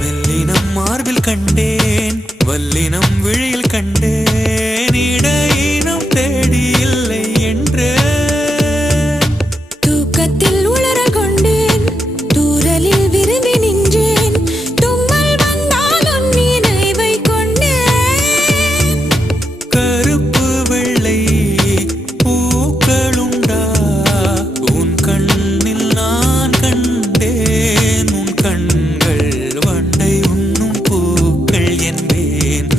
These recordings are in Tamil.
மெல்லினம் மார்பில் கண்டேன், வல்லினம் விழியில் கண்டேன், இடையினம் தேடி இல்லை என்று தூக்கத்தில் உளறல் கொண்டேன், தூரலில் விரும்பி நின்றேன், தும்மல் வந்தால் உன் நினைவை கொண்டேன். கருப்பு வெள்ளை பூக்களுண்டா உன் கண்ணில் நான் கண்டேன், உன் கண்கள் வண்டை உண்ணும் பூக்கள் என்பேன்,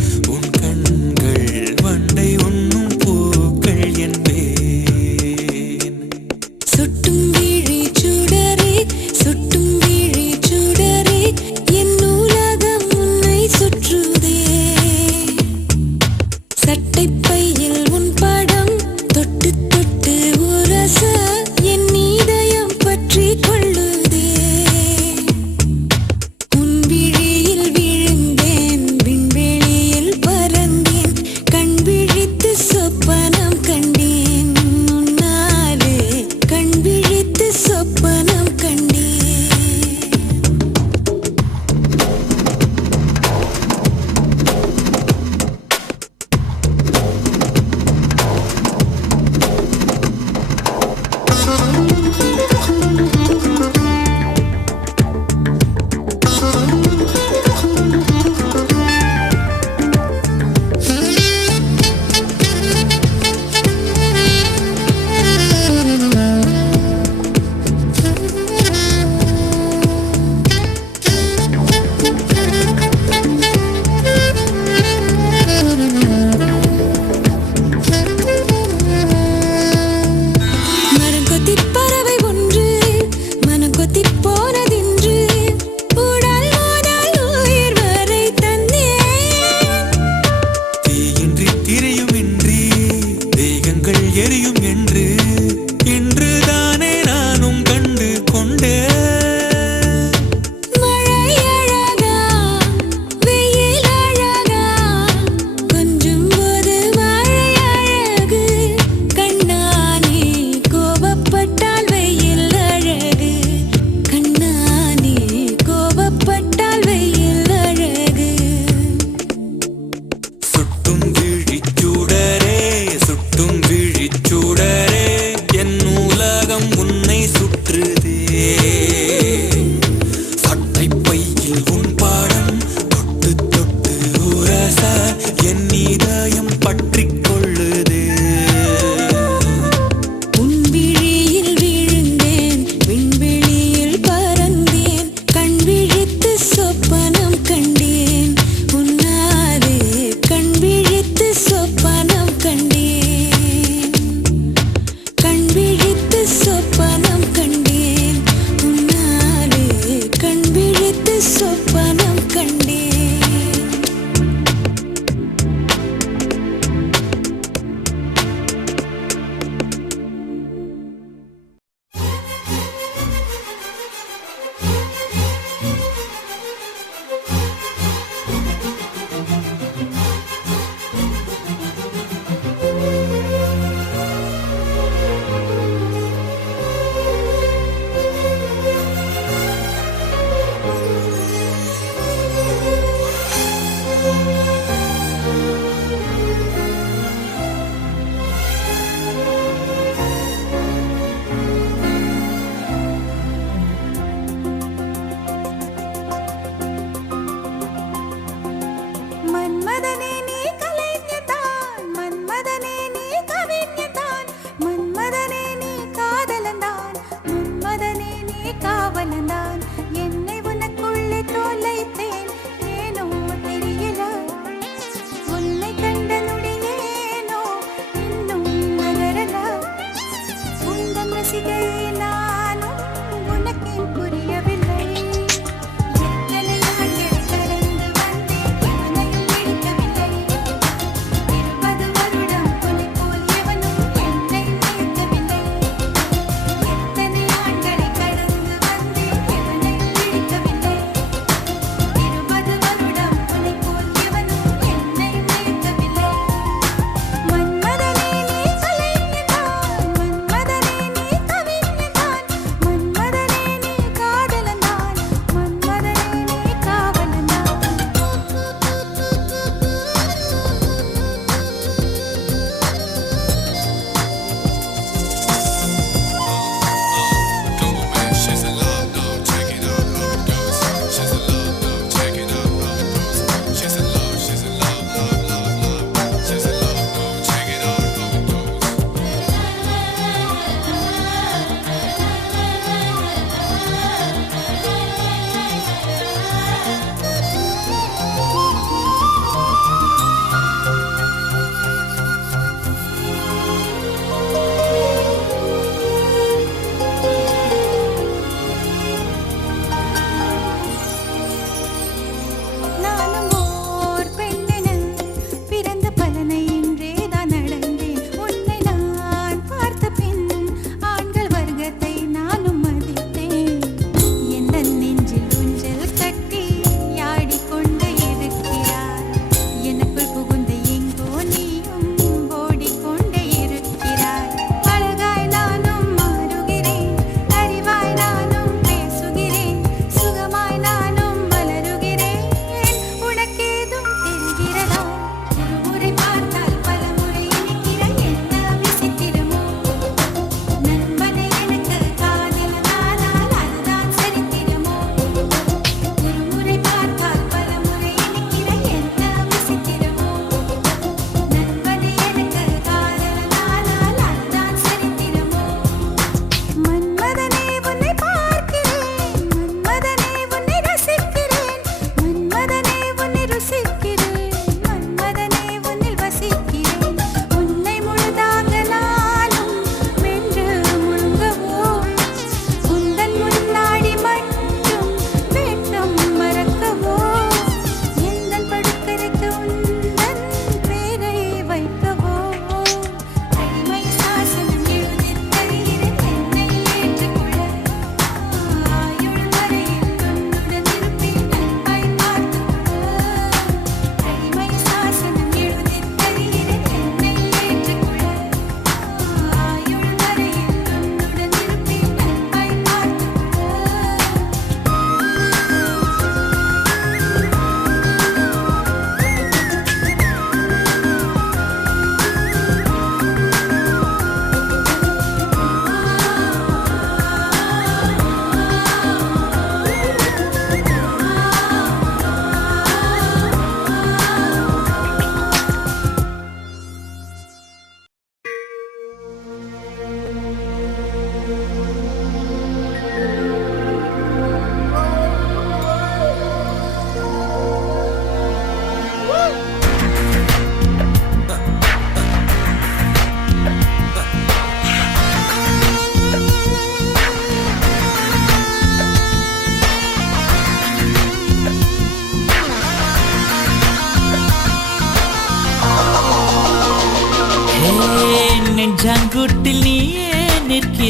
நெஞ்சாங்குட்டில் நீயே நிற்கிறாய்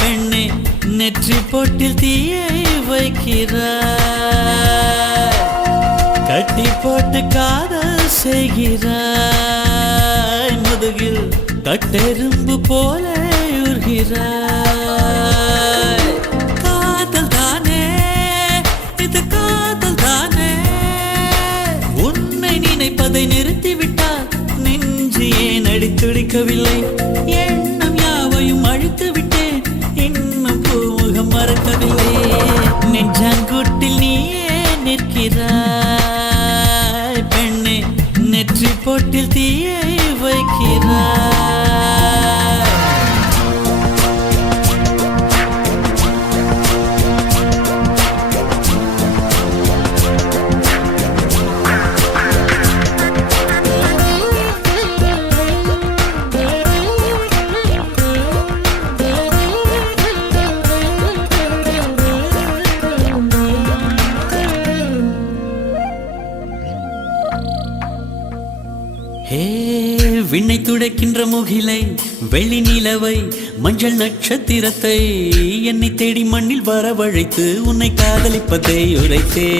பெண்ணே, நெற்றி பொட்டில் தீயை வைக்கிறாய், கட்டி போட்டு காதல் செய்கிறாய், முதுகில் கட்டெரும்பு போல உருகிறாய். காதல் தானே இது, காதல் தானே, உன்னை நினைப்பதை நிறுத்திவிட்டால் நெஞ்சு ஏன் அடித்துடிக்கவில்லை, எண்ணம் யாவையும் அழித்து விட்டேன், இன்னும் பூமுகம் மறக்கவில்லை. நெஞ்சாங்குட்டில் நீயே நிற்கிறாய் பெண்ணே, நெற்றி பொட்டில் தீயை வைக்கிறாய். விண்ணை துடைக்கின்ற முகிலை, வெள்ளி நிலவை, மஞ்சள் நட்சத்திரத்தை என்னை தேடி மண்ணில் வரவழைத்து உன்னை காதலிப்பதை உரைத்தே.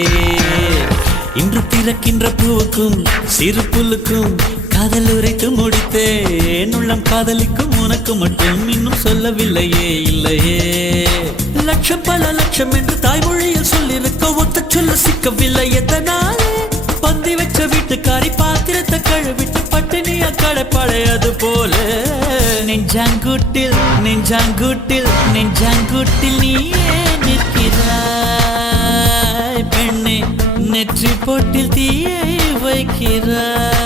இன்று திறக்கின்ற பூவுக்கும் சிறு புல்லுக்கும் காதல் உரைத்து முடித்தேன். உள்ளம் காதலிக்கும் உனக்கு மட்டும் இன்னும் சொல்லவில்லையே, இல்லையே. லட்சம் பல லட்சம் என்று தாய்மொழியில் சொல்லிருக்க ஒத்த சொல்ல சிக்கவில்லை. எத்தனாலே பந்தி வச்ச வீட்டுக்காரி பாத்திரத்தை கழுவிட்டு பட்டினியா கடைப்படையது போல நெஞ்சாங்குட்டில் நெஞ்சாங்குட்டில் நெஞ்சாங்குட்டில் நீயே நிற்கிறாய் பெண்ணே, நெற்றி பொட்டில் தீயை வைக்கிறாய்.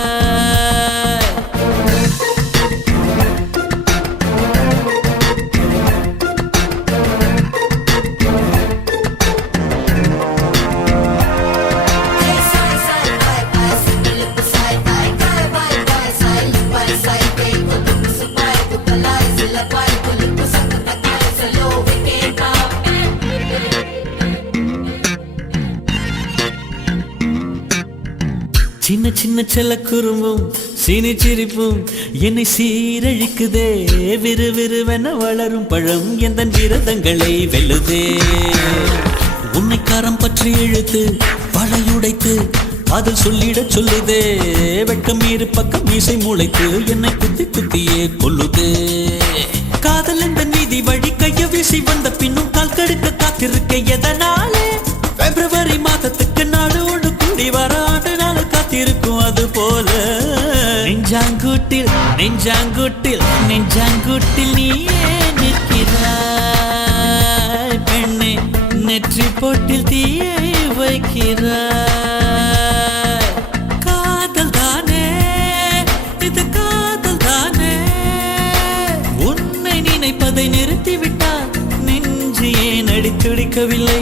சின்ன சின்ன செல்ல குறும்பும் சீனி சிரிப்பும் என்னை சீரழிக்குதே. விறுவிறுவென வளரும் பழம் எந்த விரதங்களை வெல்லுதே. உன்னை காரம் பற்றி இழுத்து வளையுடைத்து அதில் சொல்லிட சொல்லுதே. வெட்கம் இரு பக்கம் மீசை முளைத்து என்னை குத்தி குத்தியே கொல்லுதே. காதல் என்ற நீதி வழி கைய வீசி வந்த பின்னும் கால் கடுக்க காத்திருக்க எதனாலே. பிப்ரவரி மாதத்துக்கு நாடோடு கூடி வர ஆண்டு நாள் காத்திருக்கும் அது போல நெஞ்சாங்குட்டில் நெஞ்சாங்குட்டில் நெஞ்சாங்குட்டில் நீயே நிற்கிறாய் பெண்ணே, நெற்றி பொட்டில் தீயை வைக்கிறாய். காதல் தானே இது, காதல் தானே, உன்னை நினைப்பதை நிறுத்திவிட்டால் நெஞ்சு ஏன் அடித்துடிக்கவில்லை,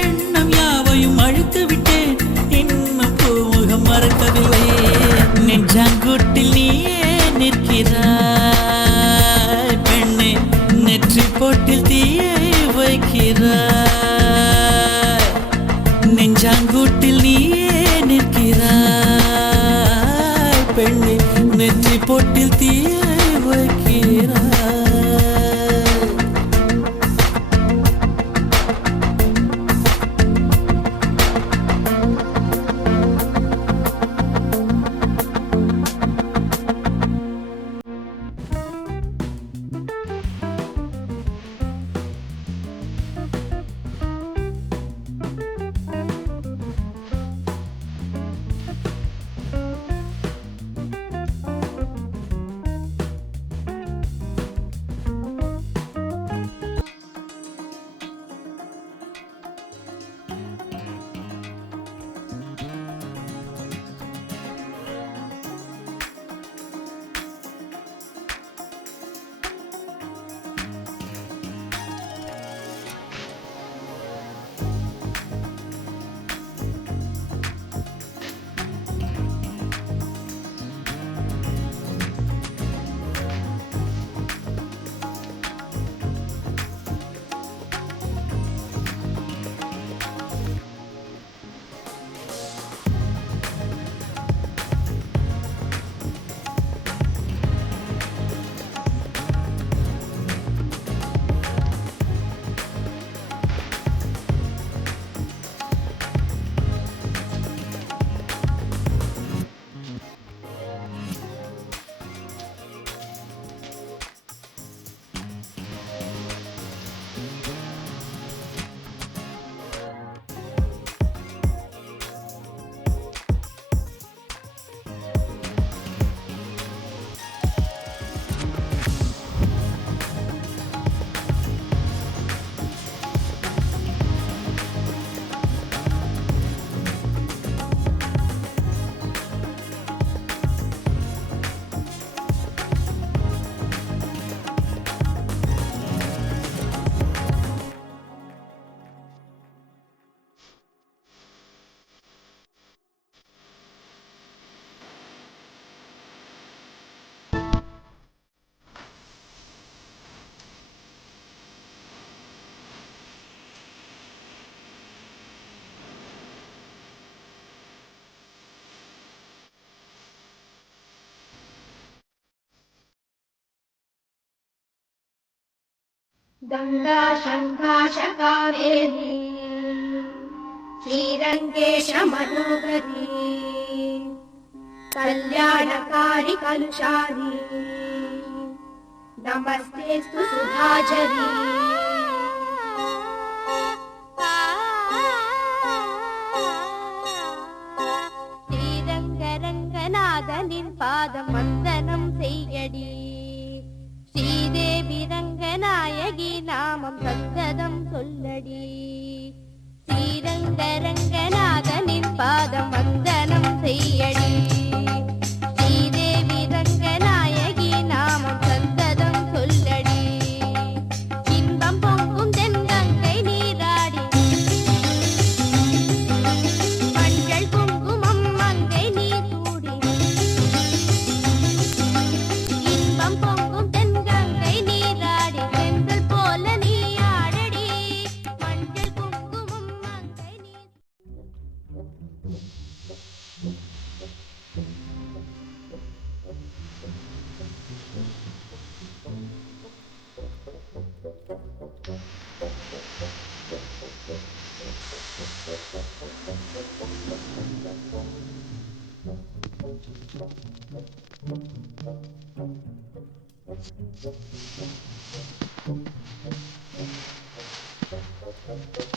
எண்ணம் யாவையும் அழித்து விட்டேன், இன்னும் பூமுகம் மறக்கவில்லை. நெஞ்சாங்குட்டில் நீயே நிற்கிறாய் பெண்ணே, நெற்றி பொட்டில் தீயை வைக்கிறாய். நெஞ்சாங்குட்டில் நீயே நிற்கிறாய் பெண்ணே, நெற்றி பொட்டில் தீயை வைக்கிறாய். गङ्गा शङ्काशकावेरी श्रीरङ्गेश मनोगरी कल्याणकारि कलुषारी नमस्तेस्तु सुधाचरी ஸ்ரீரங்கரங்கநாதனின் பாதம் வந்தனம் செய்யடி ஸ்ரீதேவி ரங்கநாயகி நாமம் சந்ததம் சொல்லடி ஸ்ரீரங்கரங்கநாதனின் பாதம் வந்தனம் செய்யடி ஸ்ரீதேவி ரங்கநாயகி நாமம் சந்ததம் சொல்லடி இன்பம் பொங்கும் தென்கங்கை நீராடி மஞ்சள் குங்குமம் மங்கை நீ சூடி இன்பம் பொங்கும் தென்கங்கை நீராடி செந்தல் போல நீ ஆடடி மஞ்சள் குங்குமம் மங்கை நீ Thank you.